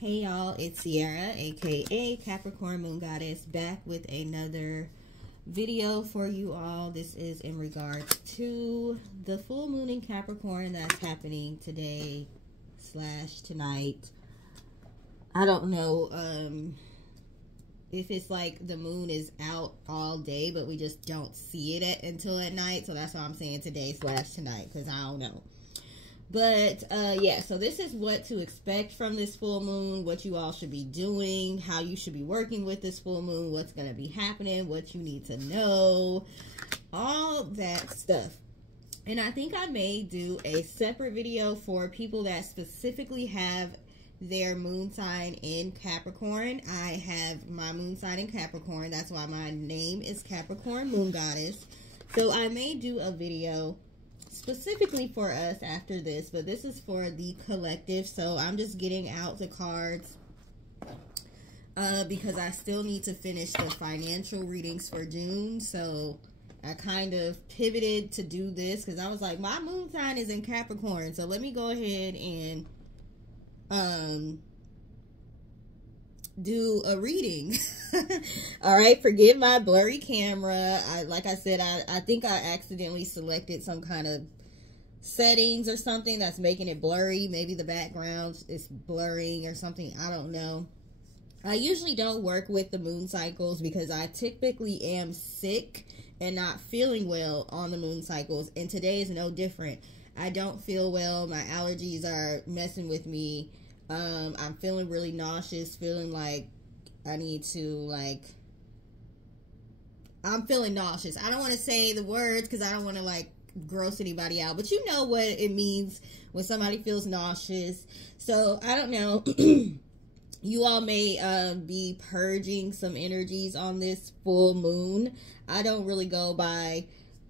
Hey y'all, it's Sierra, aka Capricorn Moon Goddess, back with another video for you all. This is in regards to the full moon in Capricorn that's happening today / tonight. I don't know if it's like the moon is out all day, but we just don't see it until at night. So that's why I'm saying today / tonight, because I don't know. But, yeah, so this is what to expect from this full moon, what you all should be doing, how you should be working with this full moon, what's going to be happening, what you need to know, all that stuff. And I think I may do a separate video for people that specifically have their moon sign in Capricorn. I have my moon sign in Capricorn. That's why my name is Capricorn Moon Goddess. So I may do a video specifically for us after this, but this is for the collective. So I'm just getting out the cards because I still need to finish the financial readings for June. So I kind of pivoted to do this because I was like, my moon sign is in Capricorn, so let me go ahead and do a reading. All right, forgive my blurry camera. Like I said, I think I accidentally selected some kind of settings or something that's making it blurry. Maybe the background is blurring or something. I don't know. I usually don't work with the moon cycles because I typically am sick and not feeling well on the moon cycles, and today is no different. I don't feel well. My allergies are messing with me. I'm feeling really nauseous, feeling like I need to, I'm feeling nauseous. I don't want to say the words because I don't want to, gross anybody out. But you know what it means when somebody feels nauseous. So, I don't know. You all may be purging some energies on this full moon. I don't really go by,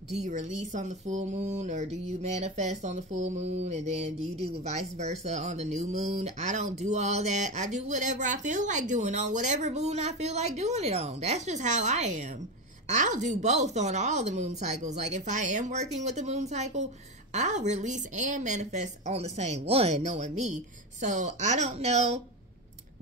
do you release on the full moon or do you manifest on the full moon, and then do you do the vice versa on the new moon? I don't do all that. I do whatever I feel like doing on whatever moon I feel like doing it on. That's just how I am. I'll do both on all the moon cycles. Like if I am working with the moon cycle, I'll release and manifest on the same one, knowing me. So I don't know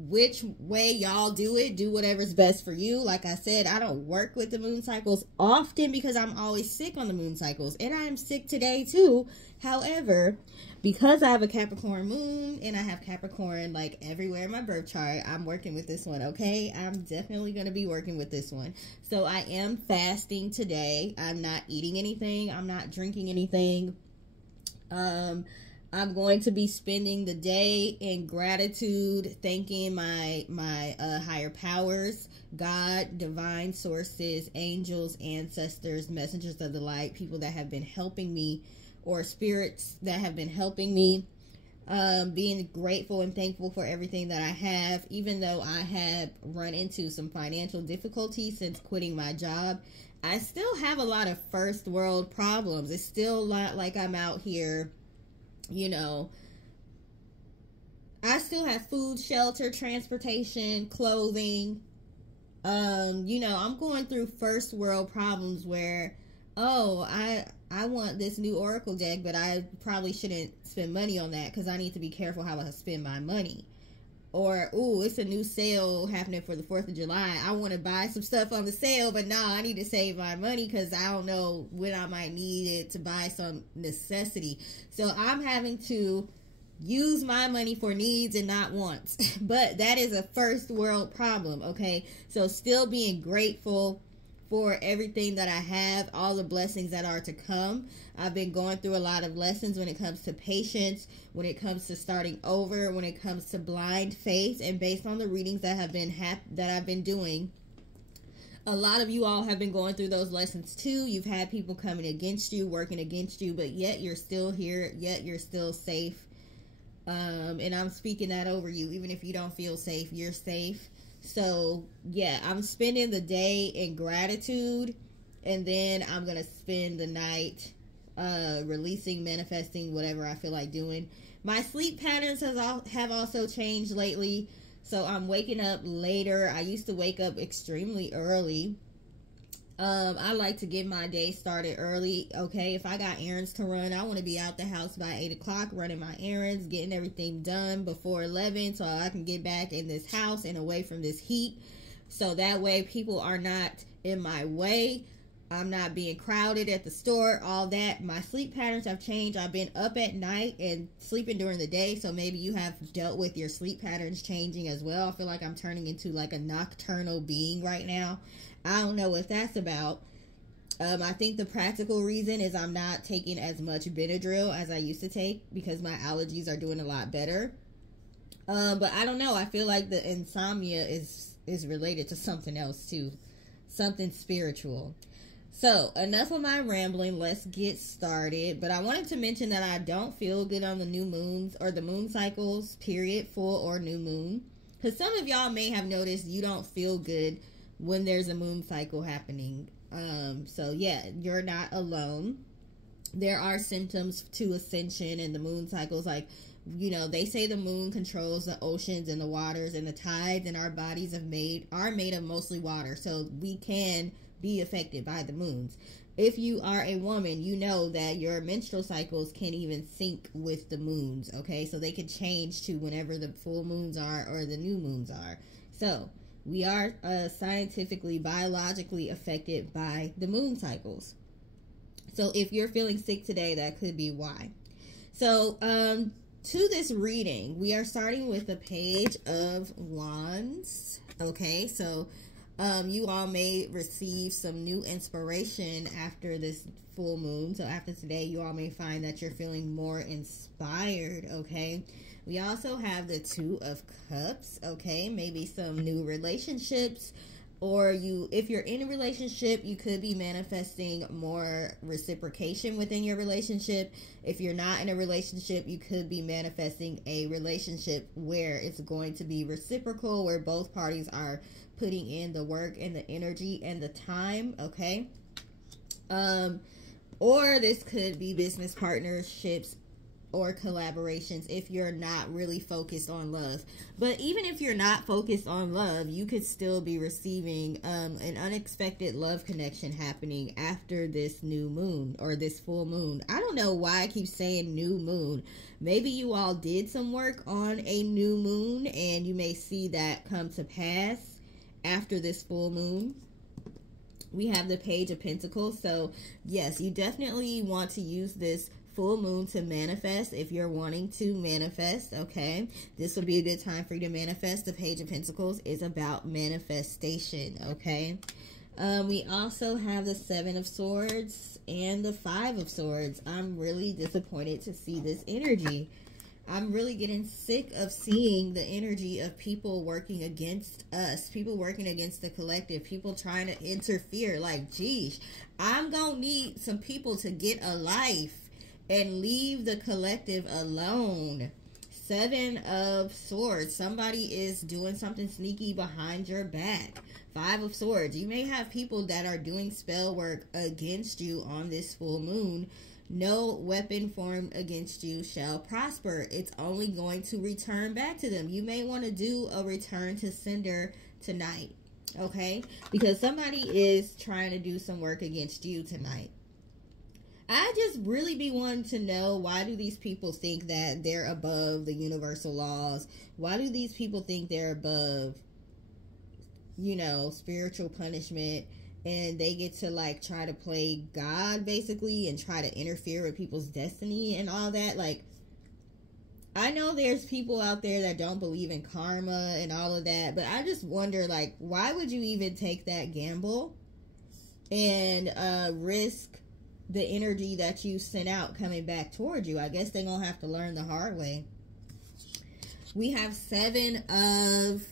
which way y'all do it. Do whatever's best for you. Like I said, I don't work with the moon cycles often because I'm always sick on the moon cycles, and I am sick today too. However, because I have a Capricorn moon and I have Capricorn everywhere in my birth chart, I'm working with this one. Okay, I'm definitely going to be working with this one. So I am fasting today. I'm not eating anything. I'm not drinking anything. I'm going to be spending the day in gratitude, thanking my higher powers, God, divine sources, angels, ancestors, messengers of the light, people that have been helping me, or spirits that have been helping me, being grateful and thankful for everything that I have, even though I have run into some financial difficulties since quitting my job. I still have a lot of first world problems. It's still not like I'm out here, you know, I still have food, shelter, transportation, clothing. You know, I'm going through first world problems where, oh, I want this new Oracle deck, but I probably shouldn't spend money on that because I need to be careful how I spend my money. Or, ooh, it's a new sale happening for the 4th of July. I want to buy some stuff on the sale, but no, I need to save my money because I don't know when I might need it to buy some necessity. So I'm having to use my money for needs and not wants. But that is a first world problem, okay? So still being grateful for everything that I have, all the blessings that are to come. I've been going through a lot of lessons when it comes to patience, when it comes to starting over, when it comes to blind faith, and based on the readings that have been that I've been doing, a lot of you all have been going through those lessons too. You've had people coming against you, working against you, but yet you're still here, yet you're still safe. And I'm speaking that over you. Even if you don't feel safe, you're safe. So, yeah, I'm spending the day in gratitude, and then I'm going to spend the night releasing, manifesting, whatever I feel like doing. My sleep patterns have also changed lately, so I'm waking up later. I used to wake up extremely early. I like to get my day started early. Okay, if I got errands to run, I want to be out the house by 8 o'clock, running my errands, getting everything done before 11, so I can get back in this house and away from this heat. So that way people are not in my way. I'm not being crowded at the store, all that. My sleep patterns have changed. I've been up at night and sleeping during the day, so maybe you have dealt with your sleep patterns changing as well. I feel like I'm turning into like a nocturnal being right now. I don't know what that's about. I think the practical reason is I'm not taking as much Benadryl as I used to take because my allergies are doing a lot better. But I don't know. I feel like the insomnia is related to something else too. Something spiritual. So, enough of my rambling. Let's get started. But I wanted to mention that I don't feel good on the new moons or the moon cycles, period, full or new moon. Because some of y'all may have noticed you don't feel good when there's a moon cycle happening. So, yeah, you're not alone. There are symptoms to ascension and the moon cycles. Like, you know, they say the moon controls the oceans and the waters and the tides, and our bodies are made of mostly water. So, we can be affected by the moons. If you are a woman, you know that your menstrual cycles can even sync with the moons, okay? So they can change to whenever the full moons are or the new moons are. So we are scientifically, biologically affected by the moon cycles. So if you're feeling sick today, that could be why. So to this reading, we are starting with the Page of Wands, okay? So you all may receive some new inspiration after this full moon. So after today, you all may find that you're feeling more inspired, okay? We also have the Two of Cups, okay? Maybe some new relationships, or if you're in a relationship, you could be manifesting more reciprocation within your relationship. If you're not in a relationship, you could be manifesting a relationship where it's going to be reciprocal, where both parties are putting in the work and the energy and the time, okay? Or this could be business partnerships or collaborations if you're not really focused on love. But even if you're not focused on love, you could still be receiving an unexpected love connection happening after this new moon or this full moon. I don't know why I keep saying new moon. Maybe you all did some work on a new moon and you may see that come to pass after this full moon. We have the Page of Pentacles. So yes, you definitely want to use this full moon to manifest if you're wanting to manifest, okay? This would be a good time for you to manifest. The Page of Pentacles is about manifestation, okay? We also have the Seven of Swords and the Five of Swords. I'm really disappointed to see this energy. I'm really getting sick of seeing the energy of people working against us, people working against the collective, people trying to interfere. Like, geez, I'm going to need some people to get a life and leave the collective alone. Seven of Swords. Somebody is doing something sneaky behind your back. Five of Swords. You may have people that are doing spell work against you on this full moon. No weapon formed against you shall prosper. It's only going to return back to them. You may want to do a return to sender tonight, okay? Because somebody is trying to do some work against you tonight. I just really be wanting to know, why do these people think that they're above the universal laws? Why do these people think they're above, you know, spiritual punishment? And they get to like try to play God basically and try to interfere with people's destiny and all that. Like, I know there's people out there that don't believe in karma and all of that, but I just wonder, like, why would you even take that gamble and risk the energy that you sent out coming back towards you? I guess they're gonna have to learn the hard way. We have Seven of...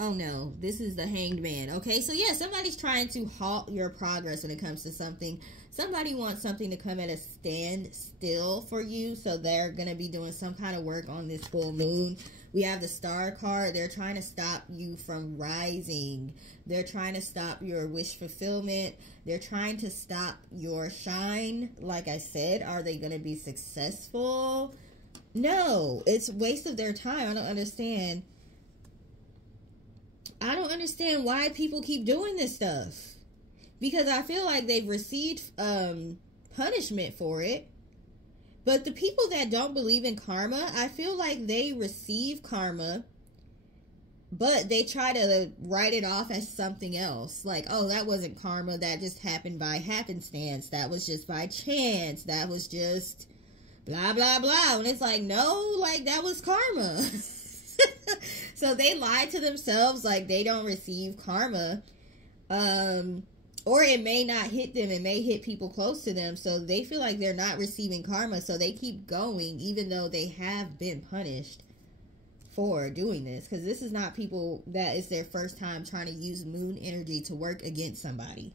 Oh no, this is the Hanged Man. Okay, so yeah, somebody's trying to halt your progress when it comes to something. Somebody wants something to come at a standstill for you, so they're going to be doing some kind of work on this full moon. We have the Star card. They're trying to stop you from rising. They're trying to stop your wish fulfillment. They're trying to stop your shine. Like I said, are they going to be successful? No, it's a waste of their time. I don't understand. I don't understand why people keep doing this stuff. because I feel like they've received punishment for it. But the people that don't believe in karma, I feel like they receive karma, but they try to write it off as something else. Like, oh, that wasn't karma. That just happened by happenstance. That was just by chance. That was just blah, blah, blah. And it's like, no, like, that was karma. So they lie to themselves like they don't receive karma. Or it may not hit them. It may hit people close to them. So they feel like they're not receiving karma. So they keep going even though they have been punished for doing this. Because this is not people that is their first time trying to use moon energy to work against somebody.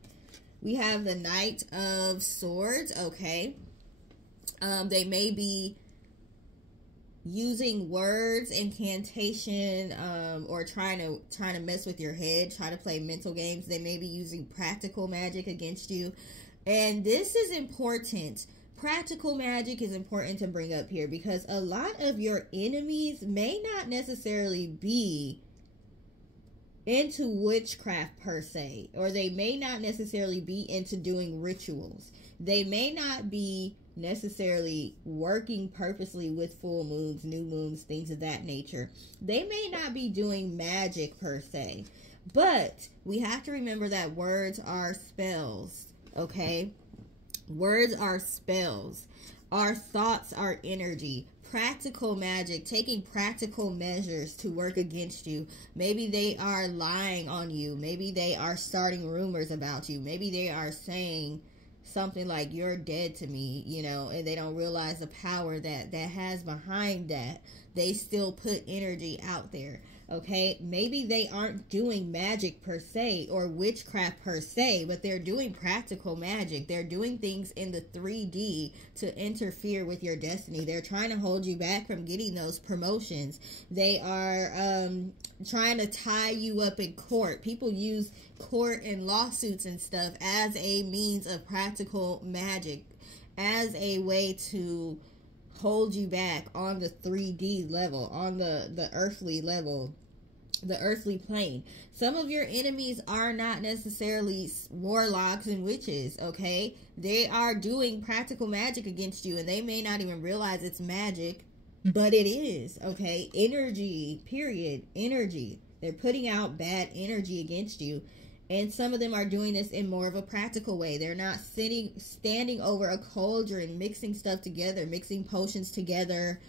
We have the Knight of Swords. Okay. They may be using words, incantation, or trying to mess with your head, try to play mental games. They may be using practical magic against you. And this is important. Practical magic is important to bring up here because a lot of your enemies may not necessarily be into witchcraft per se, or they may not necessarily be into doing rituals. They may not be necessarily working purposely with full moons, new moons, things of that nature. They may not be doing magic per se, but we have to remember that words are spells, okay? Words are spells. Our thoughts are energy. Practical magic, taking practical measures to work against you. Maybe they are lying on you. Maybe they are starting rumors about you. Maybe they are saying something like, you're dead to me, you know, and they don't realize the power that has behind that. They still put energy out there, okay? Maybe they aren't doing magic per se or witchcraft per se, but they're doing practical magic. They're doing things in the 3D to interfere with your destiny. They're trying to hold you back from getting those promotions. They are trying to tie you up in court. People use court and lawsuits and stuff as a means of practical magic, as a way to hold you back on the 3D level, on the earthly level, the earthly plane. Some of your enemies are not necessarily warlocks and witches, okay? They are doing practical magic against you, and they may not even realize it's magic, but it is, okay? Energy, period, energy. They're putting out bad energy against you. And some of them are doing this in more of a practical way. They're not standing over a cauldron, mixing stuff together, mixing potions together,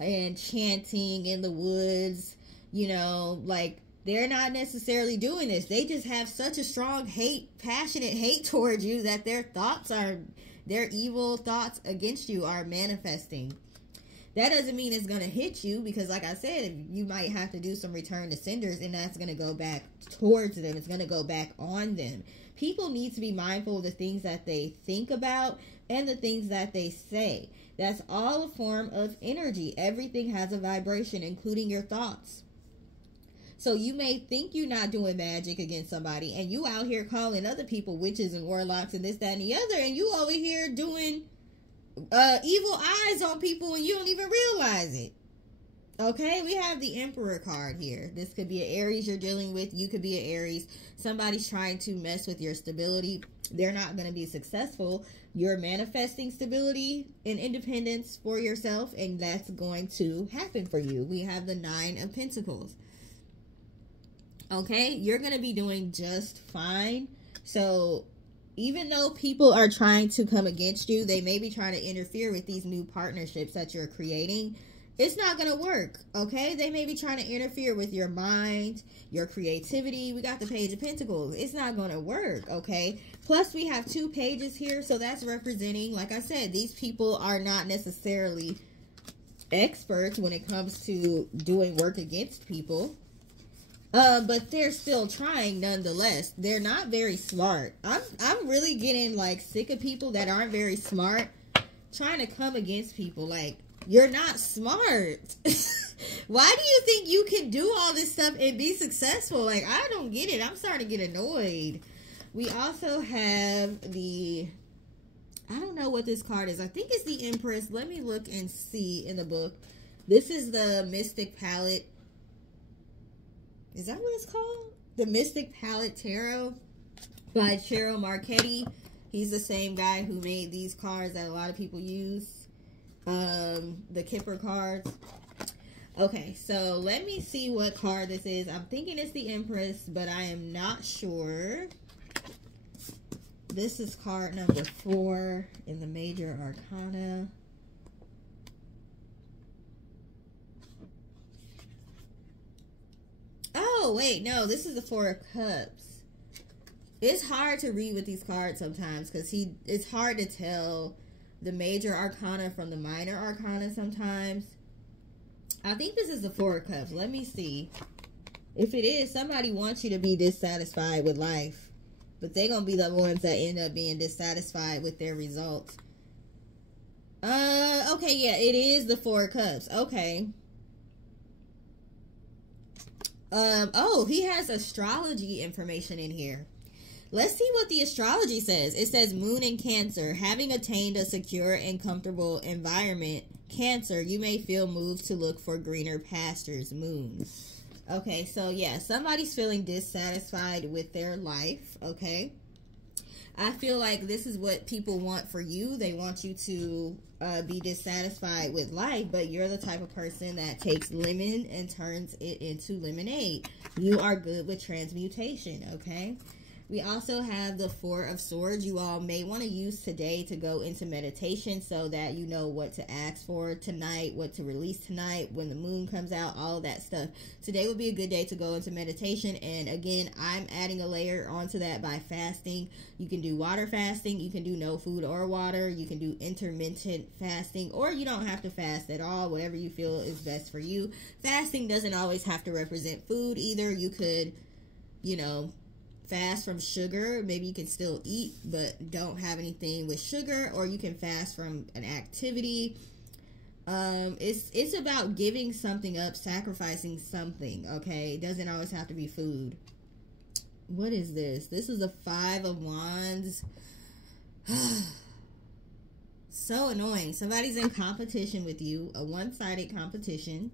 and chanting in the woods. You know, like, they're not necessarily doing this. They just have such a strong passionate hate towards you that their evil thoughts against you are manifesting. That doesn't mean it's going to hit you because, like I said, you might have to do some return to senders, and that's going to go back towards them. It's going to go back on them. People need to be mindful of the things that they think about and the things that they say. That's all a form of energy. Everything has a vibration, including your thoughts. So you may think you're not doing magic against somebody, and you out here calling other people witches and warlocks and this, that, and the other, and you over here doing evil eyes on people and you don't even realize it. Okay, we have the Emperor card here. This could be an Aries you're dealing with. You could be an Aries. Somebody's trying to mess with your stability. They're not going to be successful. You're manifesting stability and independence for yourself, and that's going to happen for you. We have the Nine of Pentacles. Okay, you're going to be doing just fine. So even though people are trying to come against you, they may be trying to interfere with these new partnerships that you're creating. It's not going to work, okay? They may be trying to interfere with your mind, your creativity. We got the Page of Pentacles. It's not going to work, okay? Plus, we have 2 pages here, so that's representing, like I said, these people are not necessarily experts when it comes to doing work against people. But they're still trying nonetheless. They're not very smart. I'm really getting like sick of people that aren't very smart trying to come against people. Like, you're not smart. Why do you think you can do all this stuff and be successful? Like, I don't get it. I'm starting to get annoyed. We also have the, I don't know what this card is. I think it's the Empress. Let me look and see in the book. This is the Mystic Palette. Is that what it's called? The Mystic Palette Tarot. by Cheryl Marchetti. He's the same guy who made these cards that a lot of people use. The Kipper cards. Okay, so let me see what card this is. I'm thinking it's the Empress, but I am not sure. This is card number 4 in the Major Arcana. Oh, wait, no, this is the 4 of Cups. It's hard to read with these cards sometimes because it's hard to tell the Major Arcana from the Minor Arcana sometimes. I think this is the 4 of Cups. Let me see. If it is, somebody wants you to be dissatisfied with life. But they're going to be the ones that end up being dissatisfied with their results. Okay, yeah, it is the 4 of Cups. Okay. Oh, he has astrology information in here. Let's see what the astrology says. It says Moon in Cancer. Having attained a secure and comfortable environment, Cancer, you may feel moved to look for greener pastures. Moon. Okay, so yeah, somebody's feeling dissatisfied with their life, okay? I feel like this is what people want for you. They want you to be dissatisfied with life, but you're the type of person that takes lemon and turns it into lemonade. You are good with transmutation, okay? We also have the 4 of Swords. You all may want to use today to go into meditation so that you know what to ask for tonight, what to release tonight, when the moon comes out, all of that stuff. Today would be a good day to go into meditation. And again, I'm adding a layer onto that by fasting. You can do water fasting. You can do no food or water. You can do intermittent fasting, or you don't have to fast at all. Whatever you feel is best for you. Fasting doesn't always have to represent food either. You could, you know, fast from sugar. Maybe you can still eat but don't have anything with sugar, or you can fast from an activity. It's about giving something up, sacrificing something, okay? It doesn't always have to be food. What is this? This is a 5 of Wands. So annoying. Somebody's in competition with you, a one-sided competition.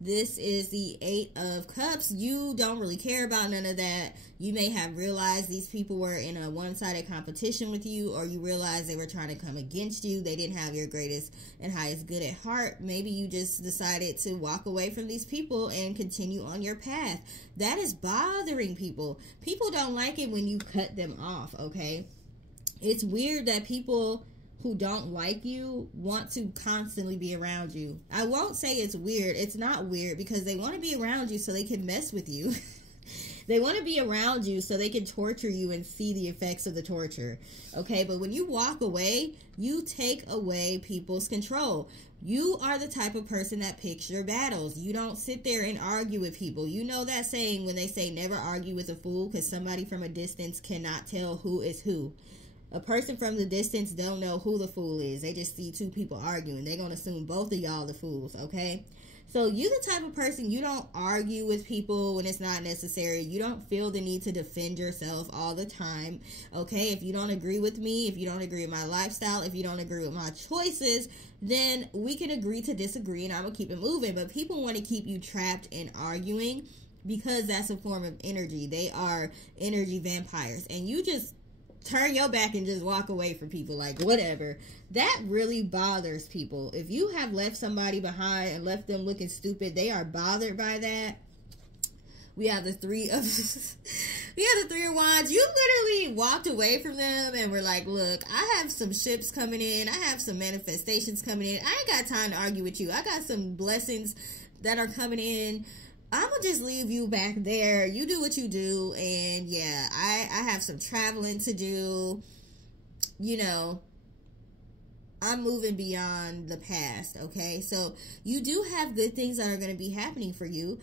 This is the 8 of Cups. You don't really care about none of that. You may have realized these people were in a one-sided competition with you, or you realized they were trying to come against you. They didn't have your greatest and highest good at heart. Maybe you just decided to walk away from these people and continue on your path. That is bothering people. People don't like it when you cut them off, okay? It's weird that people who don't like you want to constantly be around you. I won't say it's weird. It's not weird, because they want to be around you so they can mess with you. They want to be around you so they can torture you and see the effects of the torture. Okay, but when you walk away, you take away people's control. You are the type of person that picks your battles. You don't sit there and argue with people. You know that saying when they say never argue with a fool, because somebody from a distance cannot tell who is who. A person from the distance don't know who the fool is. They just see two people arguing. They're going to assume both of y'all the fools, okay? So you the type of person, you don't argue with people when it's not necessary. You don't feel the need to defend yourself all the time, okay? If you don't agree with me, if you don't agree with my lifestyle, if you don't agree with my choices, then we can agree to disagree and I'm going to keep it moving. But people want to keep you trapped in arguing because that's a form of energy. They are energy vampires. And you just turn your back and just walk away from people, like whatever. That really bothers people. If you have left somebody behind and left them looking stupid, they are bothered by that. We have the 3 of Wands. You literally walked away from them and were like, look, I have some ships coming in. I have some manifestations coming in. I ain't got time to argue with you. I got some blessings that are coming in. I'm going to just leave you back there. You do what you do. And yeah, I have some traveling to do. You know, I'm moving beyond the past, okay? So you do have good things that are going to be happening for you.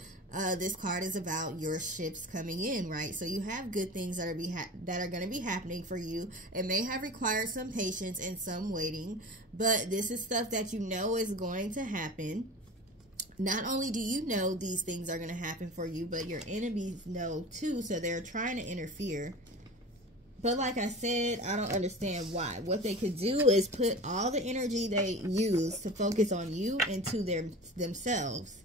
This card is about your ships coming in, right? So you have good things that are going to be happening for you. It may have required some patience and some waiting, but this is stuff that you know is going to happen. Not only do you know these things are going to happen for you, but your enemies know too, so they're trying to interfere. But like I said, I don't understand why. What they could do is put all the energy they use to focus on you into themselves.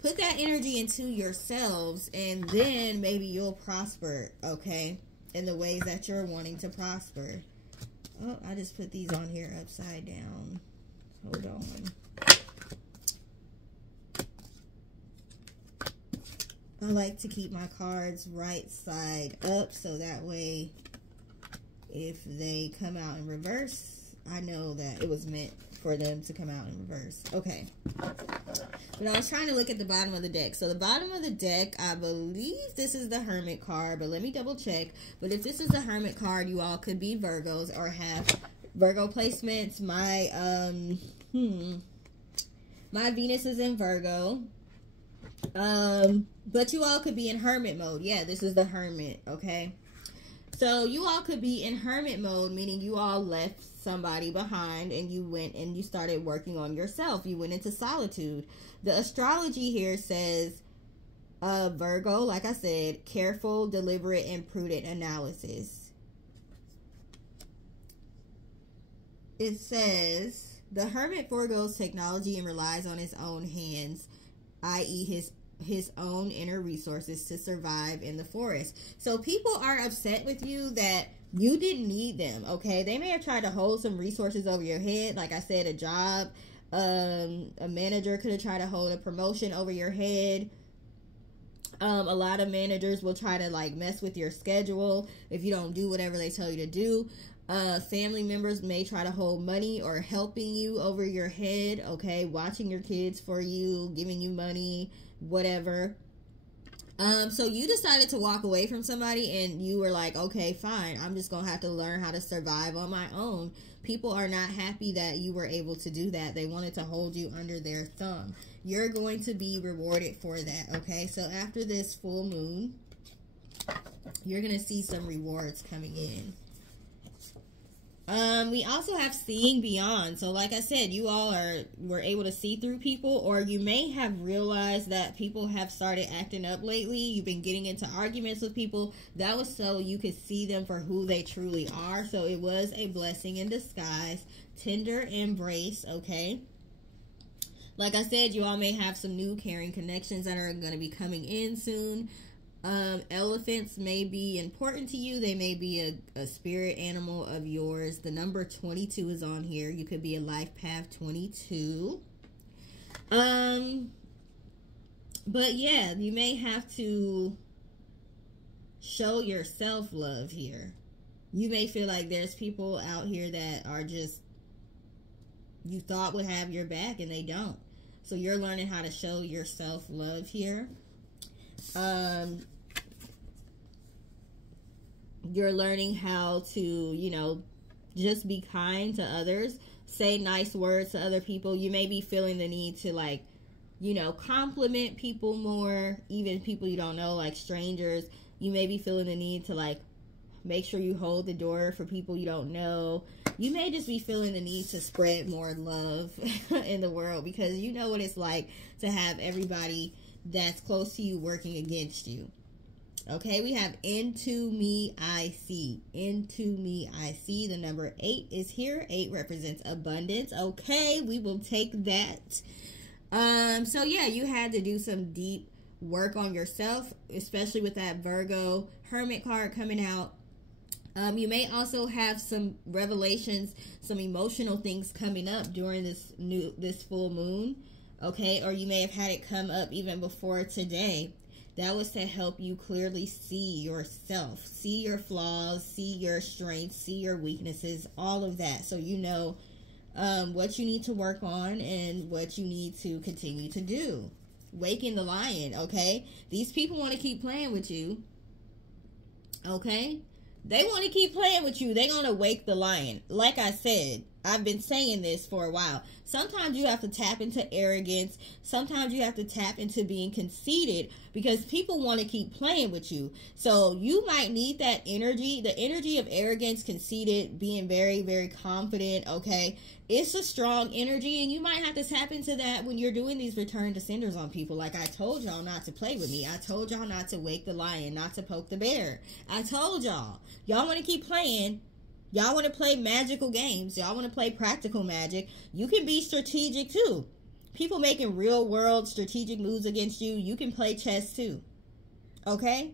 Put that energy into yourselves, and then maybe you'll prosper, okay, in the ways that you're wanting to prosper. Oh, I just put these on here upside down. Hold on. I like to keep my cards right side up, so that way if they come out in reverse, I know that it was meant for them to come out in reverse. Okay. But I was trying to look at the bottom of the deck. So the bottom of the deck, I believe this is the Hermit card, but let me double check. But if this is the Hermit card, you all could be Virgos or have Virgo placements. My Venus is in Virgo. But you all could be in Hermit mode. Yeah, this is the Hermit, okay? So you all could be in Hermit mode, meaning you all left somebody behind and you went and you started working on yourself. You went into solitude. The astrology here says, Virgo, like I said, careful, deliberate, and prudent analysis. It says, the Hermit forgoes technology and relies on his own hands, i.e. his own inner resources to survive in the forest. So people are upset with you that you didn't need them, okay? They may have tried to hold some resources over your head. Like I said, a job, a manager could have tried to hold a promotion over your head. A lot of managers will try to like mess with your schedule if you don't do whatever they tell you to do. Family members may try to hold money or helping you over your head, okay? Watching your kids for you, giving you money, whatever. So you decided to walk away from somebody and you were like, okay, fine, I'm just gonna have to learn how to survive on my own. People are not happy that you were able to do that. They wanted to hold you under their thumb. You're going to be rewarded for that, okay? So after this full moon, you're gonna see some rewards coming in. We also have seeing beyond. So like I said, you all were able to see through people, or you may have realized that people have started acting up lately. You've been getting into arguments with people. That was so you could see them for who they truly are. So it was a blessing in disguise. Tender embrace, okay? Like I said, you all may have some new caring connections that are going to be coming in soon. Elephants may be important to you. They may be a spirit animal of yours. The number 22 is on here. You could be a life path 22. But yeah, you may have to show your self-love here. You may feel like there's people out here that are just, you thought would have your back and they don't. So you're learning how to show your self-love here. You're learning how to, you know, just be kind to others, say nice words to other people. You may be feeling the need to, like, you know, compliment people more, even people you don't know, like strangers. You may be feeling the need to, like, make sure you hold the door for people you don't know. You may just be feeling the need to spread more love in the world, because you know what it's like to have everybody that's close to you working against you. Okay, we have into me I see. Into me I see. The number 8 is here. 8 represents abundance. Okay, we will take that. So yeah, you had to do some deep work on yourself, especially with that Virgo Hermit card coming out. You may also have some revelations, some emotional things coming up during this full moon. Okay, or you may have had it come up even before today. That was to help you clearly see yourself, see your flaws, see your strengths, see your weaknesses, all of that. So you know what you need to work on and what you need to continue to do. Waking the lion, okay? These people want to keep playing with you, okay? They want to keep playing with you. They're going to wake the lion. Like I said, I've been saying this for a while. Sometimes you have to tap into arrogance. Sometimes you have to tap into being conceited, because people want to keep playing with you. So you might need that energy, the energy of arrogance, conceited, being very, very confident, okay? It's a strong energy, and you might have to tap into that when you're doing these return to senders on people. Like I told y'all not to play with me. I told y'all not to wake the lion, not to poke the bear. I told y'all. Y'all want to keep playing. Y'all want to play magical games. Y'all want to play practical magic. You can be strategic too. People making real world strategic moves against you, you can play chess too. Okay?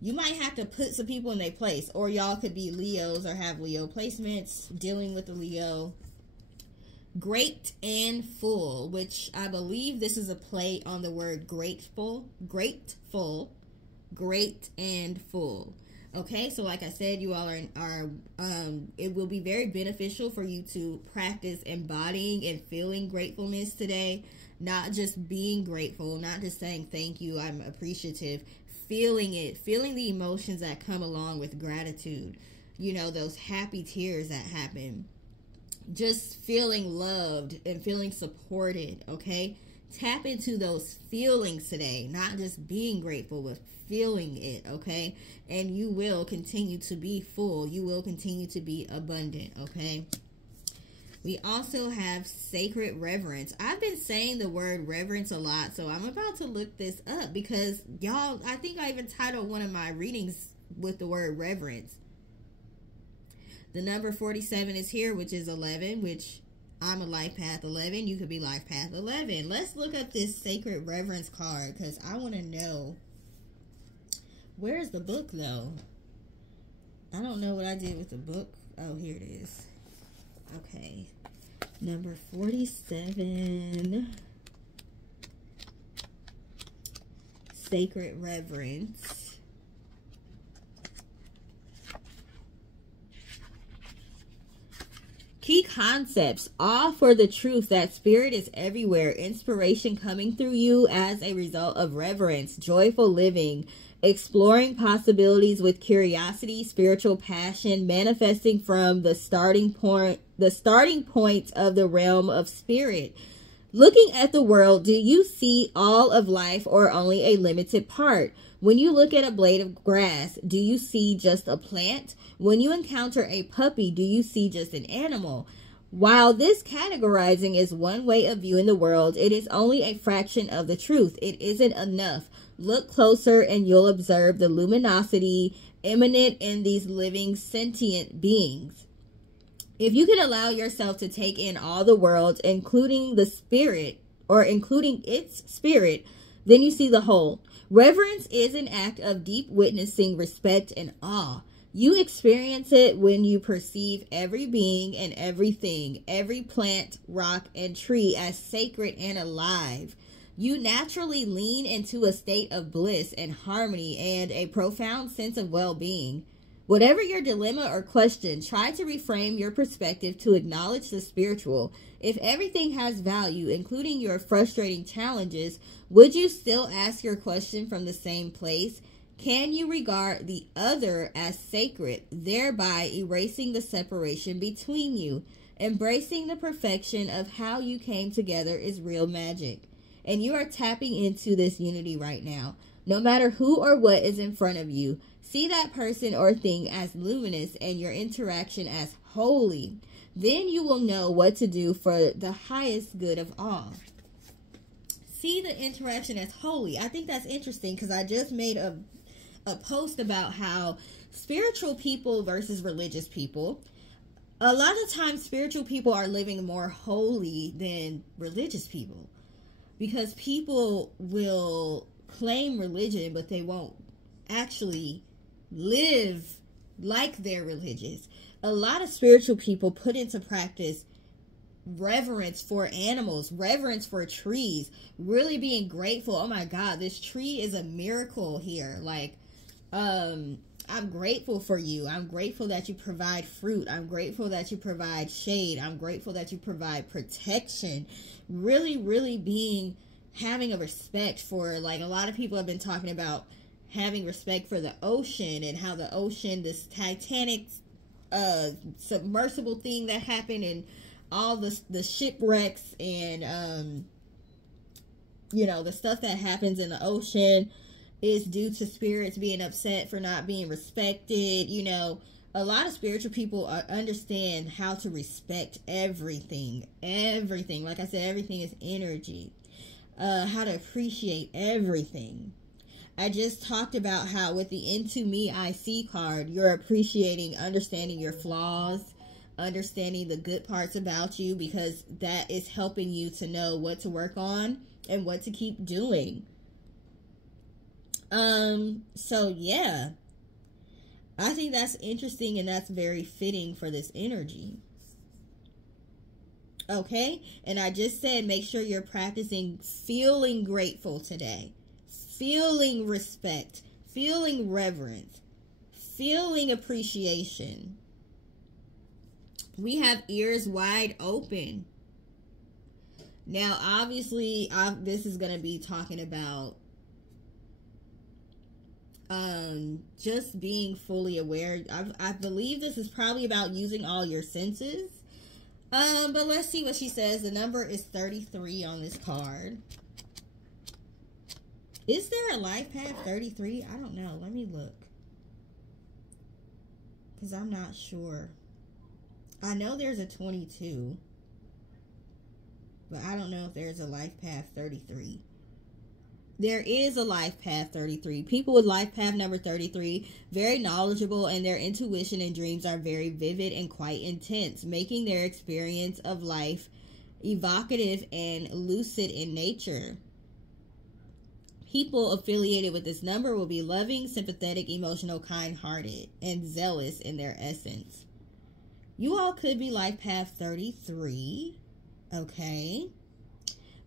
You might have to put some people in their place, or y'all could be Leos or have Leo placements, dealing with the Leo. Great and full, which I believe this is a play on the word grateful, great and full. Okay, so like I said, you all are it will be very beneficial for you to practice embodying and feeling gratefulness today. Not just being grateful, not just saying thank you, I'm appreciative. Feeling it, feeling the emotions that come along with gratitude. You know, those happy tears that happen. Just feeling loved and feeling supported, okay? Tap into those feelings today, not just being grateful, but feeling it, okay? And you will continue to be full. You will continue to be abundant, okay? We also have sacred reverence. I've been saying the word reverence a lot, so I'm about to look this up because y'all, I think I even titled one of my readings with the word reverence. The number 47 is here, which is 11, which I'm a life path 11. You could be life path 11. Let's look up this sacred reverence card because I want to know. Where's the book, though? I don't know what I did with the book. Oh, here it is. Okay. Number 47. Sacred reverence. Key concepts. Awe for the truth that spirit is everywhere. Inspiration coming through you as a result of reverence. Joyful living. Exploring possibilities with curiosity, spiritual passion, manifesting from the starting point of the realm of spirit. Looking at the world, do you see all of life or only a limited part? When you look at a blade of grass, do you see just a plant? When you encounter a puppy, do you see just an animal? While this categorizing is one way of viewing the world, it is only a fraction of the truth. It isn't enough. Look closer and you'll observe the luminosity immanent in these living sentient beings. If you can allow yourself to take in all the world, including the spirit, or including its spirit, then you see the whole. Reverence is an act of deep witnessing, respect, and awe. You experience it when you perceive every being and everything, every plant, rock, and tree as sacred and alive. You naturally lean into a state of bliss and harmony and a profound sense of well-being. Whatever your dilemma or question, try to reframe your perspective to acknowledge the spiritual. If everything has value, including your frustrating challenges, would you still ask your question from the same place? Can you regard the other as sacred, thereby erasing the separation between you? Embracing the perfection of how you came together is real magic. And you are tapping into this unity right now. No matter who or what is in front of you, see that person or thing as luminous and your interaction as holy. Then you will know what to do for the highest good of all. See the interaction as holy. I think that's interesting because I just made a post about how spiritual people versus religious people. A lot of times spiritual people are living more holy than religious people. Because people will claim religion, but they won't actually live like they're religious. A lot of spiritual people put into practice reverence for animals, reverence for trees, really being grateful. Oh my God, this tree is a miracle here. Like, I'm grateful for you. I'm grateful that you provide fruit. I'm grateful that you provide shade. I'm grateful that you provide protection. Really, really having a respect for, like, a lot of people have been talking about having respect for the ocean and how the ocean, this Titanic submersible thing that happened and all the shipwrecks and, you know, the stuff that happens in the ocean is due to spirits being upset for not being respected. You know, a lot of spiritual people understand how to respect everything. Everything. Like I said, everything is energy. How to appreciate everything. I just talked about how with the Into Me I See card, you're appreciating, understanding your flaws, understanding the good parts about you, because that is helping you to know what to work on and what to keep doing. So yeah, I think that's interesting, and that's very fitting for this energy. Okay, and I just said make sure you're practicing feeling grateful today, feeling respect, feeling reverence, feeling appreciation. We have ears wide open. Now, obviously, this is going to be talking about just being fully aware. I believe this is probably about using all your senses. But let's see what she says. The number is 33 on this card. Is there a life path 33? I don't know. Let me look, because I'm not sure. I know there's a 22, but I don't know if there's a life path 33. There is a life path 33. People with life path number 33, very knowledgeable, and their intuition and dreams are very vivid and quite intense, making their experience of life evocative and lucid in nature. People affiliated with this number will be loving, sympathetic, emotional, kind-hearted, and zealous in their essence. You all could be life path 33. Okay.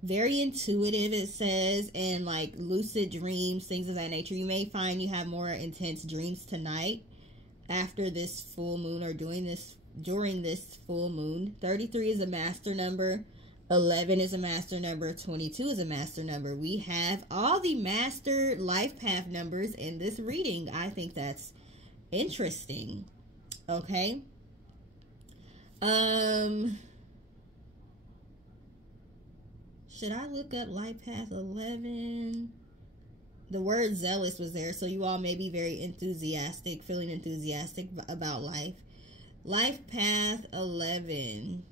Very intuitive, it says, and like lucid dreams, things of that nature. You may find you have more intense dreams tonight after this full moon, or during this full moon. 33 is a master number. 11 is a master number. 22 is a master number. We have all the master life path numbers in this reading. I think that's interesting. Okay. Should I look up life path 11? The word zealous was there, so you all may be very enthusiastic, feeling enthusiastic about life. Life path 11.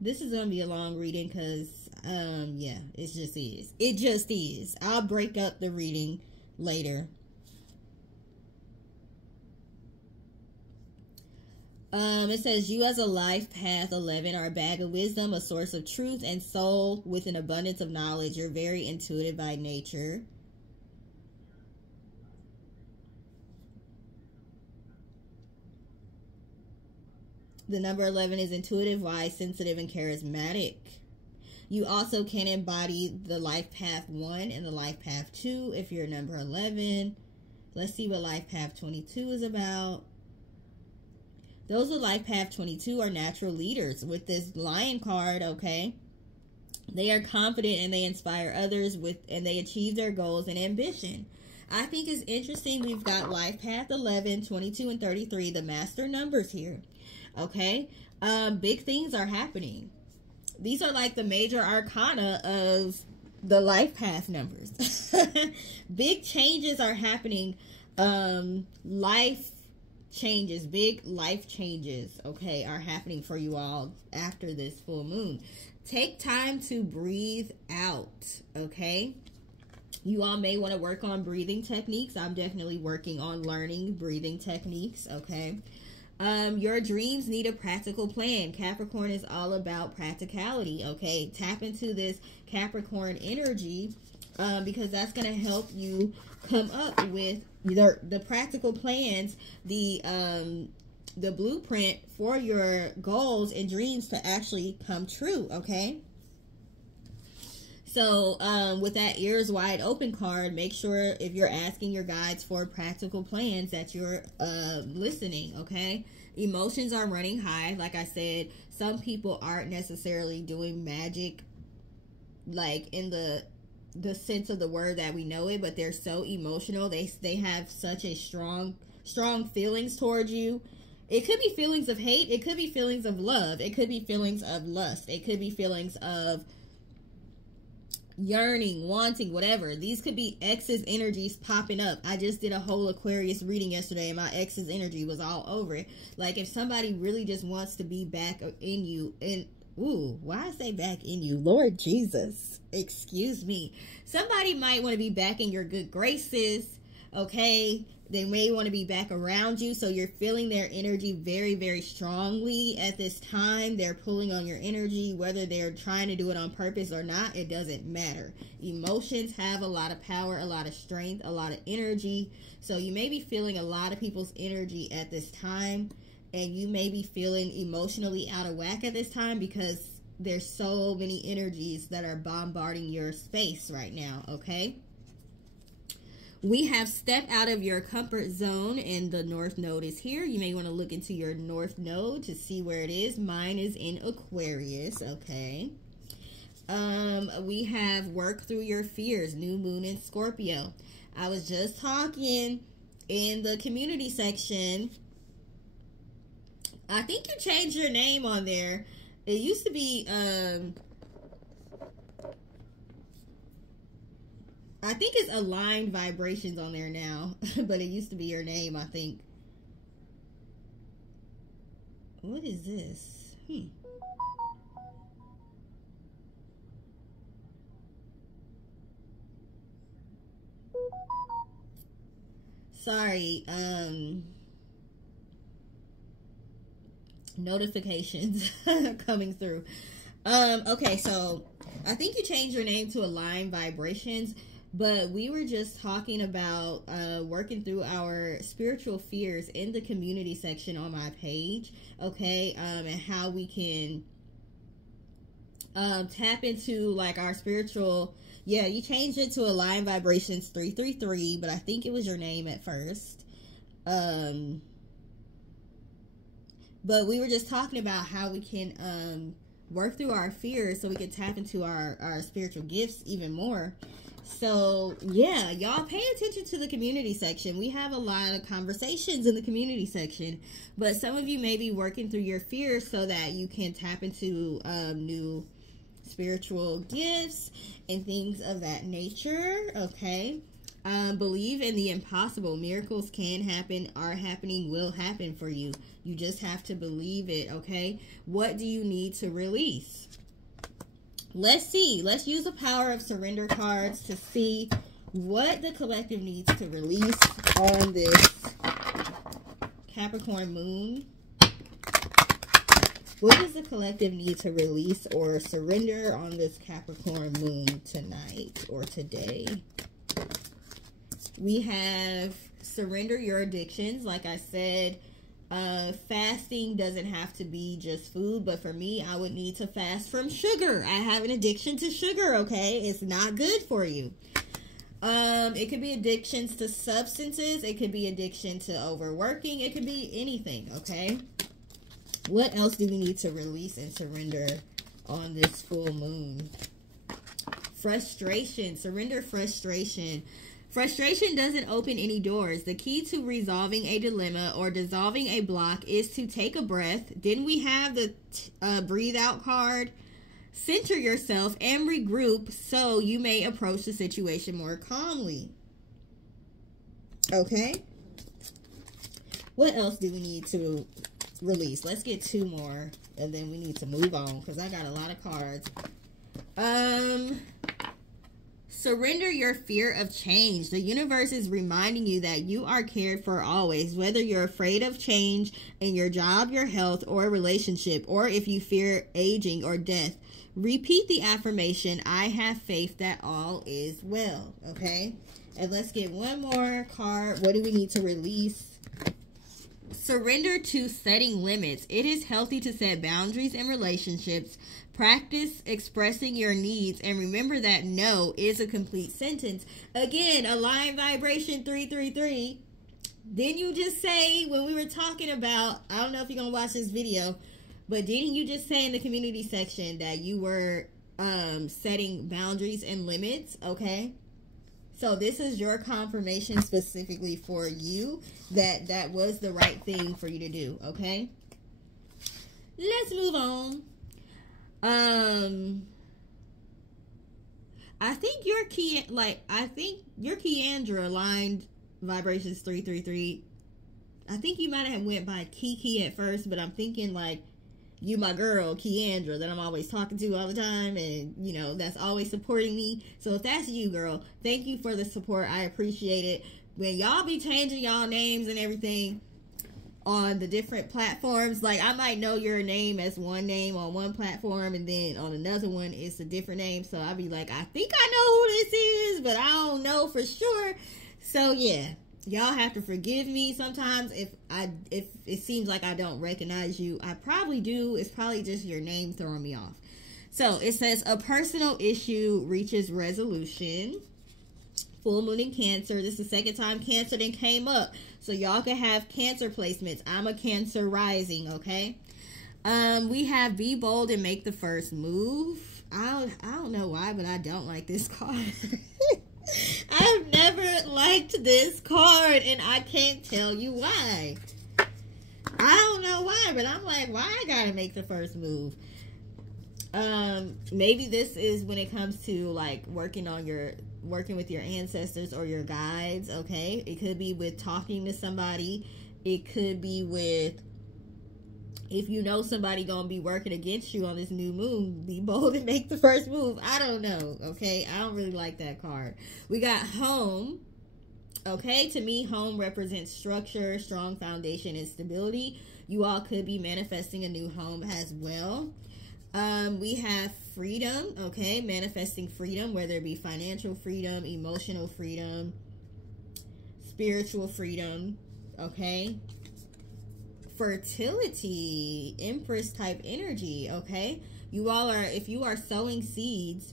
This is going to be a long reading because, yeah, it just is. It just is. I'll break up the reading later. It says, you as a life path 11 are a bag of wisdom, a source of truth, and soul with an abundance of knowledge. You're very intuitive by nature. The number 11 is intuitive, wise, sensitive, and charismatic. You also can embody the life path 1 and the life path 2 if you're number 11. Let's see what life path 22 is about. Those with life path 22 are natural leaders with this lion card, okay? They are confident and they inspire others and they achieve their goals and ambition. I think it's interesting. We've got life path 11, 22, and 33, the master numbers here, okay? Big things are happening. These are like the major arcana of the life path numbers. Big changes are happening. Big life changes, okay, are happening for you all after this full moon. Take time to breathe out, okay? You all may want to work on breathing techniques. I'm definitely working on learning breathing techniques, okay? Your dreams need a practical plan. Capricorn is all about practicality, okay? Tap into this Capricorn energy because that's going to help you come up with the practical plans, the blueprint for your goals and dreams to actually come true, okay? So with that ears wide open card, make sure if you're asking your guides for practical plans that you're listening, okay? Emotions are running high. Like I said, some people aren't necessarily doing magic like in the sense of the word that we know it, but they're so emotional. They have such a strong feelings towards you. It could be feelings of hate. It could be feelings of love. It could be feelings of lust. It could be feelings of yearning, wanting, whatever. These could be ex's energies popping up. I just did a whole Aquarius reading yesterday and my ex's energy was all over it. Like if somebody really just wants to be back in you, and ooh, why I say back in you? Lord Jesus, excuse me. Somebody might want to be back in your good graces, Okay, they may want to be back around you, so you're feeling their energy very, very strongly at this time. They're pulling on your energy, whether they're trying to do it on purpose or not, it doesn't matter. Emotions have a lot of power, a lot of strength, a lot of energy, so you may be feeling a lot of people's energy at this time, and you may be feeling emotionally out of whack at this time because there's so many energies that are bombarding your space right now, okay? We have stepped out of your comfort zone, and the North Node is here. You may want to look into your North Node to see where it is. Mine is in Aquarius, okay? We have worked through your fears, New Moon in Scorpio. I was just talking in the community section. I think you changed your name on there. It used to be, I think it's Aligned Vibrations on there now, but it used to be your name, I think. What is this? Sorry, notifications coming through. Okay, so I think you changed your name to Aligned Vibrations. But we were just talking about working through our spiritual fears in the community section on my page, okay? And how we can tap into like our spiritual, yeah, you changed it to Aligned Vibrations 333, but I think it was your name at first. But we were just talking about how we can work through our fears so we can tap into our spiritual gifts even more. So, yeah, y'all pay attention to the community section. We have a lot of conversations in the community section, but some of you may be working through your fears so that you can tap into new spiritual gifts and things of that nature, okay? Believe in the impossible. Miracles can happen, are happening, will happen for you. You just have to believe it, okay? What do you need to release? Let's see. Let's use the power of surrender cards to see what the collective needs to release on this Capricorn moon. What does the collective need to release or surrender on this Capricorn moon tonight or today? We have surrender your addictions. Like I said, fasting doesn't have to be just food, but for me, I would need to fast from sugar. I have an addiction to sugar, okay? It's not good for you. It could be addictions to substances. It could be addiction to overworking. It could be anything, okay? What else do we need to release and surrender on this full moon? Frustration. Surrender frustration. Frustration doesn't open any doors. The key to resolving a dilemma or dissolving a block is to take a breath. Then we have the breathe out card. Center yourself and regroup so you may approach the situation more calmly. Okay? What else do we need to release? Let's get two more and then we need to move on because I got a lot of cards. Surrender your fear of change. The universe is reminding you that you are cared for always, whether you're afraid of change in your job, your health, or relationship, or if you fear aging or death. Repeat the affirmation, I have faith that all is well, okay? And let's get one more card. What do we need to release? Surrender to setting limits. It is healthy to set boundaries in relationships. Practice expressing your needs and remember that no is a complete sentence. Again, Aligned Vibration 333. Didn't you just say when we were talking about, I don't know if you're going to watch this video, but didn't you just say in the community section that you were setting boundaries and limits? Okay. So this is your confirmation specifically for you that that was the right thing for you to do. Okay. Let's move on. I think your Keandra Aligned Vibrations 333. I think you might have went by Kiki at first, but I'm thinking like you my girl Keandra that I'm always talking to all the time, and you know that's always supporting me. So if that's you, girl, thank you for the support. I appreciate it. when y'all be changing y'all names and everything on the different platforms, like I might know your name as one name on one platform, and then on another one it's a different name. So I'll be like, I think I know who this is, but I don't know for sure. So yeah, y'all have to forgive me sometimes if it seems like I don't recognize you. I probably do. It's probably just your name throwing me off. So it says a personal issue reaches resolution. Full moon in Cancer. This is the second time Cancer then came up. So y'all can have Cancer placements. I'm a Cancer rising, okay? We have be bold and make the first move. I don't know why, but I don't like this card. I've never liked this card, and I can't tell you why. I don't know why, but I'm like, why I gotta make the first move? Maybe this is when it comes to like working with your ancestors or your guides, okay? It could be with talking to somebody. It could be with, if you know somebody gonna be working against you on this new moon, be bold and make the first move. I don't know, okay? I don't really like that card. We got home, okay? To me, home represents structure, strong foundation, and stability. You all could be manifesting a new home as well. We have freedom, okay? Manifesting freedom, whether it be financial freedom, emotional freedom, spiritual freedom, okay? Fertility, Empress type energy, okay? You all are, if you are sowing seeds,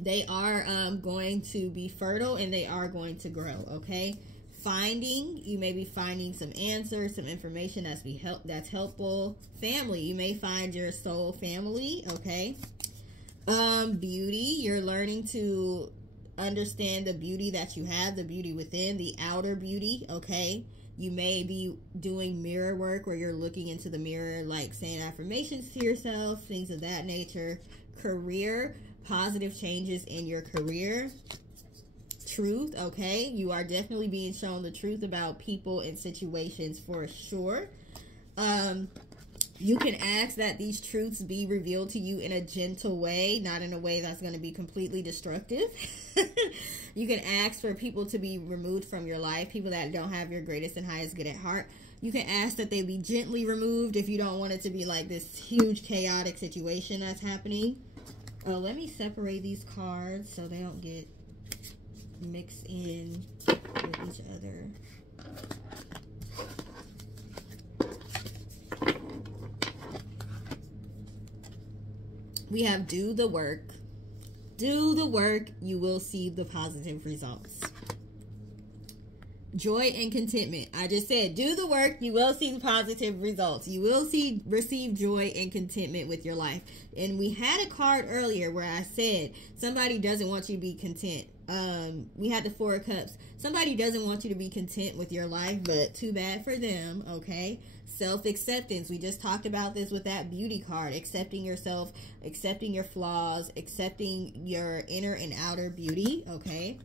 they are going to be fertile and they are going to grow, okay? Finding, you may be finding some answers, some information that's helpful. Family, you may find your soul family, okay? Beauty, you're learning to understand the beauty that you have, the beauty within, the outer beauty, okay? You may be doing mirror work where you're looking into the mirror, like saying affirmations to yourself, things of that nature. Career, positive changes in your career. Truth, okay? You are definitely being shown the truth about people and situations for sure. You can ask that these truths be revealed to you in a gentle way, not in a way that's going to be completely destructive. You can ask for people to be removed from your life, people that don't have your greatest and highest good at heart. You can ask that they be gently removed if you don't want it to be like this huge chaotic situation that's happening. Let me separate these cards so they don't get mixed in with each other. We have do the work. Do the work, you will see the positive results. Joy and contentment. I just said, do the work, you will see the positive results. You will receive joy and contentment with your life. And we had a card earlier where I said, somebody doesn't want you to be content. We had the Four of Cups. Somebody doesn't want you to be content with your life, but too bad for them, okay? Self-acceptance. We just talked about this with that beauty card. Accepting yourself, accepting your flaws, accepting your inner and outer beauty, okay?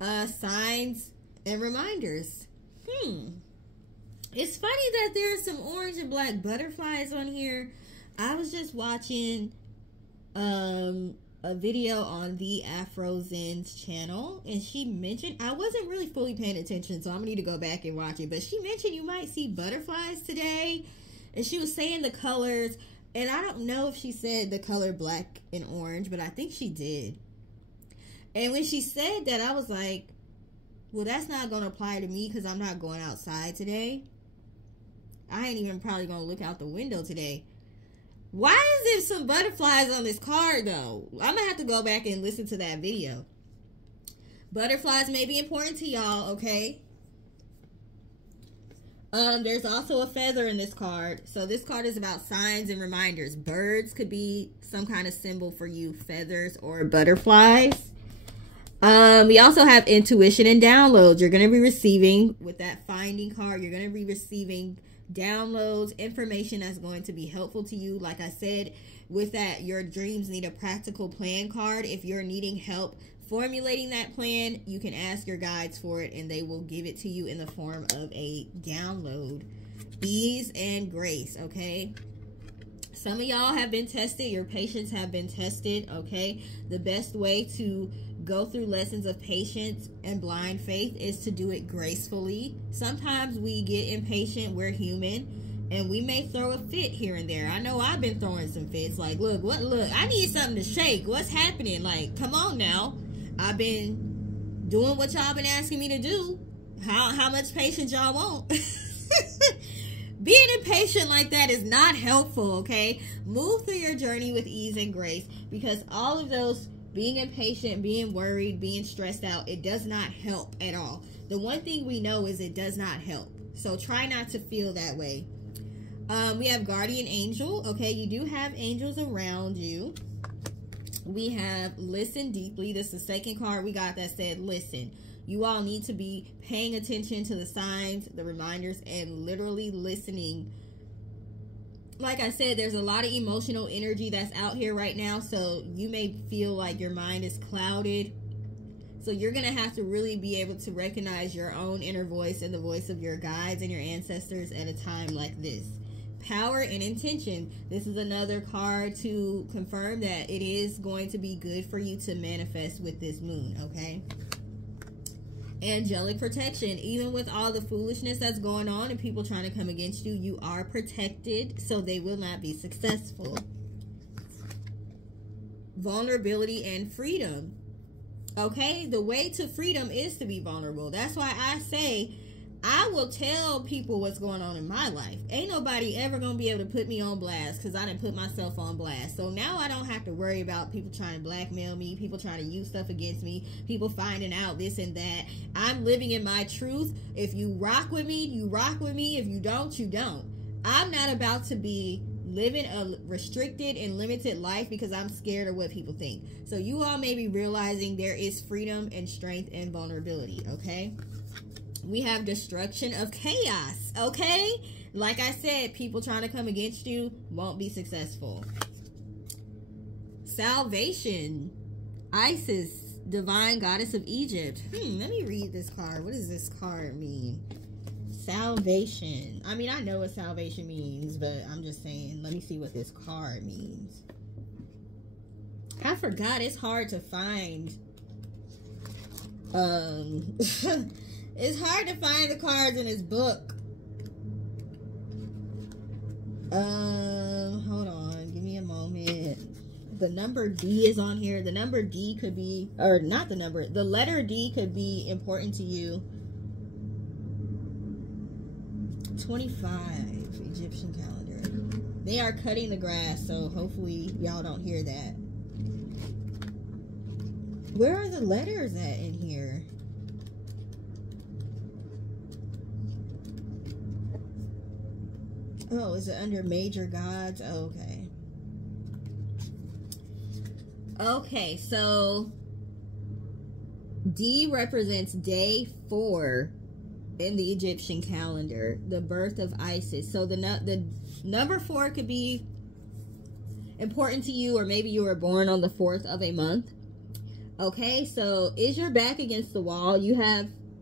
Signs and reminders. It's funny that there's some orange and black butterflies on here. I was just watching a video on the Afro Zen's channel, and she mentioned, I wasn't really fully paying attention, so I'm gonna need to go back and watch it, but she mentioned you might see butterflies today, and she was saying the colors, and I don't know if she said the color black and orange, but I think she did. And when she said that, I was like, well, that's not gonna apply to me because I'm not going outside today. I ain't even probably gonna look out the window today. Why is there some butterflies on this card, though? I'm going to have to go back and listen to that video. Butterflies may be important to y'all, okay? There's also a feather in this card. So this card is about signs and reminders. Birds could be some kind of symbol for you. Feathers or butterflies. We also have intuition and downloads. You're going to be receiving, with that finding card, you're going to be receiving downloads, information that's going to be helpful to you. Like I said, with that, your dreams need a practical plan card. If you're needing help formulating that plan, you can ask your guides for it and they will give it to you in the form of a download. Ease and grace, okay? Some of y'all have been tested. Your patience have been tested, okay? The best way to go through lessons of patience and blind faith is to do it gracefully. Sometimes we get impatient. We're human, and we may throw a fit here and there. I know I've been throwing some fits. Like, look, I need something to shake. What's happening? Like, come on now. I've been doing what y'all been asking me to do. How much patience y'all want? Being impatient like that is not helpful, okay? Move through your journey with ease and grace, because all of those, being impatient, being worried, being stressed out, it does not help at all. The one thing we know is it does not help. So try not to feel that way. We have guardian angel. Okay, you do have angels around you. We have listen deeply. This is the second card we got that said listen. You all need to be paying attention to the signs, the reminders, and literally listening. Like I said, there's a lot of emotional energy that's out here right now, so you may feel like your mind is clouded. So you're going to have to really be able to recognize your own inner voice and the voice of your guides and your ancestors at a time like this. Power and intention. This is another card to confirm that it is going to be good for you to manifest with this moon, okay? Angelic protection. Even with all the foolishness that's going on and people trying to come against you, you are protected, so they will not be successful. Vulnerability and freedom. Okay, the way to freedom is to be vulnerable. That's why I say I will tell people what's going on in my life. Ain't nobody ever gonna be able to put me on blast, because I didn't put myself on blast. So now I don't have to worry about people trying to blackmail me, people trying to use stuff against me, people finding out this and that. I'm living in my truth. If you rock with me, you rock with me. If you don't, you don't. I'm not about to be living a restricted and limited life because I'm scared of what people think. So you all may be realizing there is freedom and strength and vulnerability, okay? We have destruction of chaos, okay? Like I said, people trying to come against you won't be successful. Salvation. Isis, divine goddess of Egypt. Let me read this card. What does this card mean? Salvation. I mean, I know what salvation means, but I'm just saying, let me see what this card means. I forgot. It's hard to find. It's hard to find the cards in this book. Hold on. Give me a moment. The number D is on here. The number D could be, or not the number, the letter D could be important to you. 25, Egyptian calendar. They are cutting the grass, so hopefully y'all don't hear that. Where are the letters at in here? Oh, is it under major gods? Oh, okay. Okay, so D represents day 4 in the Egyptian calendar, the birth of Isis. So the number 4 could be important to you, or maybe you were born on the 4th of a month. Okay, so is your back against the wall?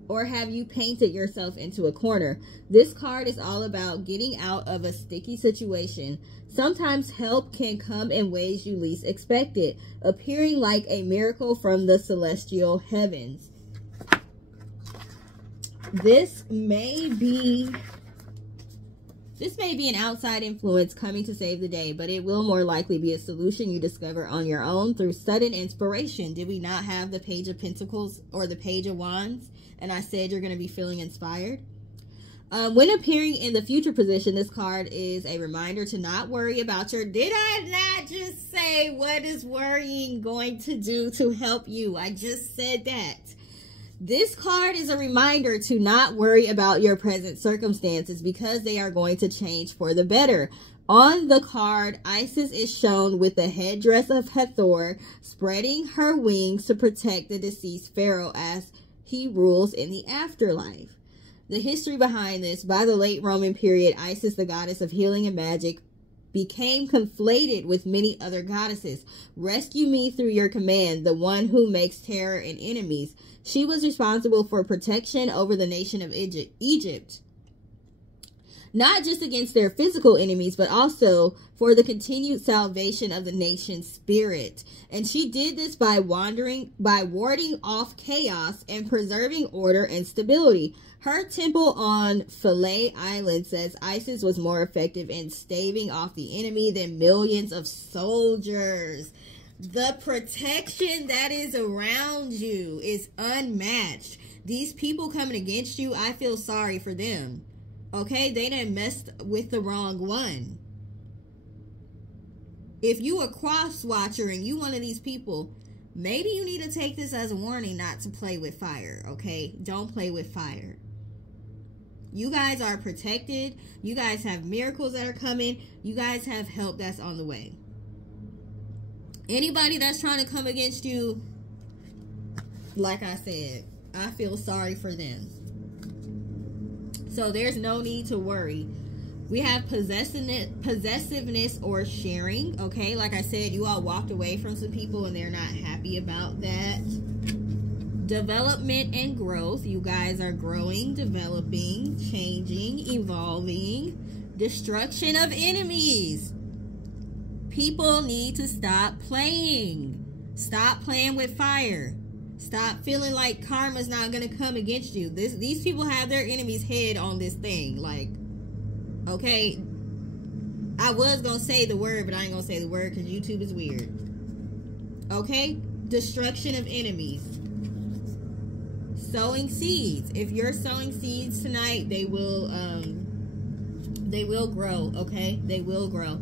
Or have you painted yourself into a corner? This card is all about getting out of a sticky situation. Sometimes help can come in ways you least expect it, appearing like a miracle from the celestial heavens. This may be an outside influence coming to save the day, but it will more likely be a solution you discover on your own through sudden inspiration. Did we not have the Page of Pentacles or the Page of Wands? And I said you're going to be feeling inspired. When appearing in the future position, this card is a reminder to not worry about your... Did I not just say what is worrying going to do to help you? I just said that. This card is a reminder to not worry about your present circumstances because they are going to change for the better. On the card, Isis is shown with the headdress of Hathor, spreading her wings to protect the deceased pharaoh as he rules in the afterlife. The history behind this: by the late Roman period, Isis, the goddess of healing and magic, became conflated with many other goddesses. Rescue me through your command, the one who makes terror in enemies. She was responsible for protection over the nation of Egypt. not just against their physical enemies, but also for the continued salvation of the nation's spirit. And she did this by warding off chaos and preserving order and stability. Her temple on Philae Island says ISIS was more effective in staving off the enemy than millions of soldiers. The protection that is around you is unmatched. These people coming against you, I feel sorry for them. Okay, they done messed with the wrong one. If you a cross watcher and you one of these people, maybe you need to take this as a warning not to play with fire, okay? Don't play with fire. You guys are protected. You guys have miracles that are coming. You guys have help that's on the way. Anybody that's trying to come against you, like I said, I feel sorry for them. So there's no need to worry. We have possessiveness or sharing. Okay, like I said, you all walked away from some people and they're not happy about that. Development and growth. You guys are growing, developing, changing, evolving. Destruction of enemies. People need to stop playing. Stop playing with fire. Stop feeling like karma's not going to come against you. These people have their enemy's head on this thing. Like, okay, I was going to say the word, but I ain't going to say the word because YouTube is weird. Okay? Destruction of enemies. Sowing seeds. If you're sowing seeds tonight, they will grow, okay? They will grow.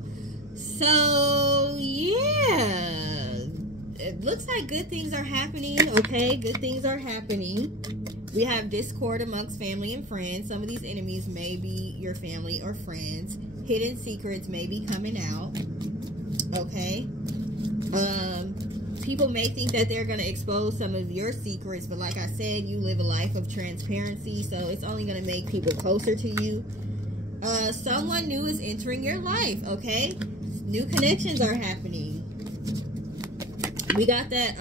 So, yeah. It looks like good things are happening, okay? Good things are happening. We have discord amongst family and friends. Some of these enemies may be your family or friends. Hidden secrets may be coming out, okay? People may think that they're going to expose some of your secrets, but like I said, you live a life of transparency, so it's only going to make people closer to you. Someone new is entering your life, okay? New connections are happening. We got that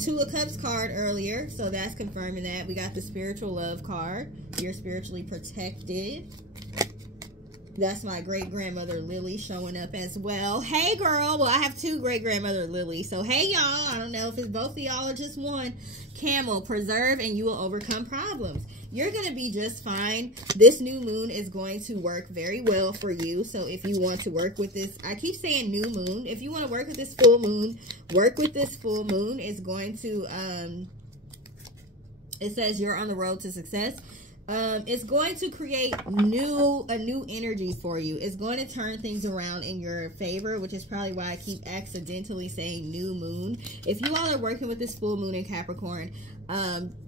Two of Cups card earlier, so that's confirming that. We got the spiritual love card. You're spiritually protected. That's my great-grandmother Lily showing up as well. Hey, girl. Well, I have two great-grandmother Lily. So, hey, y'all. I don't know if it's both of y'all or just one. Camel, preserve and you will overcome problems. You're going to be just fine. This new moon is going to work very well for you. So, if you want to work with this, I keep saying new moon. If you want to work with this full moon, work with this full moon. It's going to, it says you're on the road to success. It's going to create a new energy for you. It's going to turn things around in your favor, which is probably why I keep accidentally saying new moon. If you all are working with this full moon in Capricorn,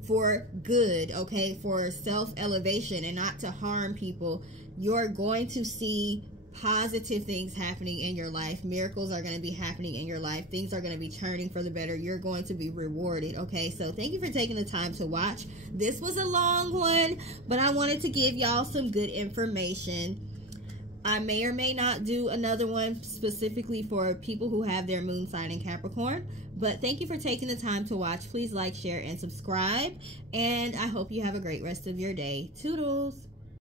for good, okay, for self-elevation and not to harm people, you're going to see positive things happening in your life. Miracles are going to be happening in your life. Things are going to be turning for the better. You're going to be rewarded, okay? So thank you for taking the time to watch. This was a long one, but I wanted to give y'all some good information. I may or may not do another one specifically for people who have their moon sign in Capricorn, but thank you for taking the time to watch. Please like, share, and subscribe, and I hope you have a great rest of your day. Toodles!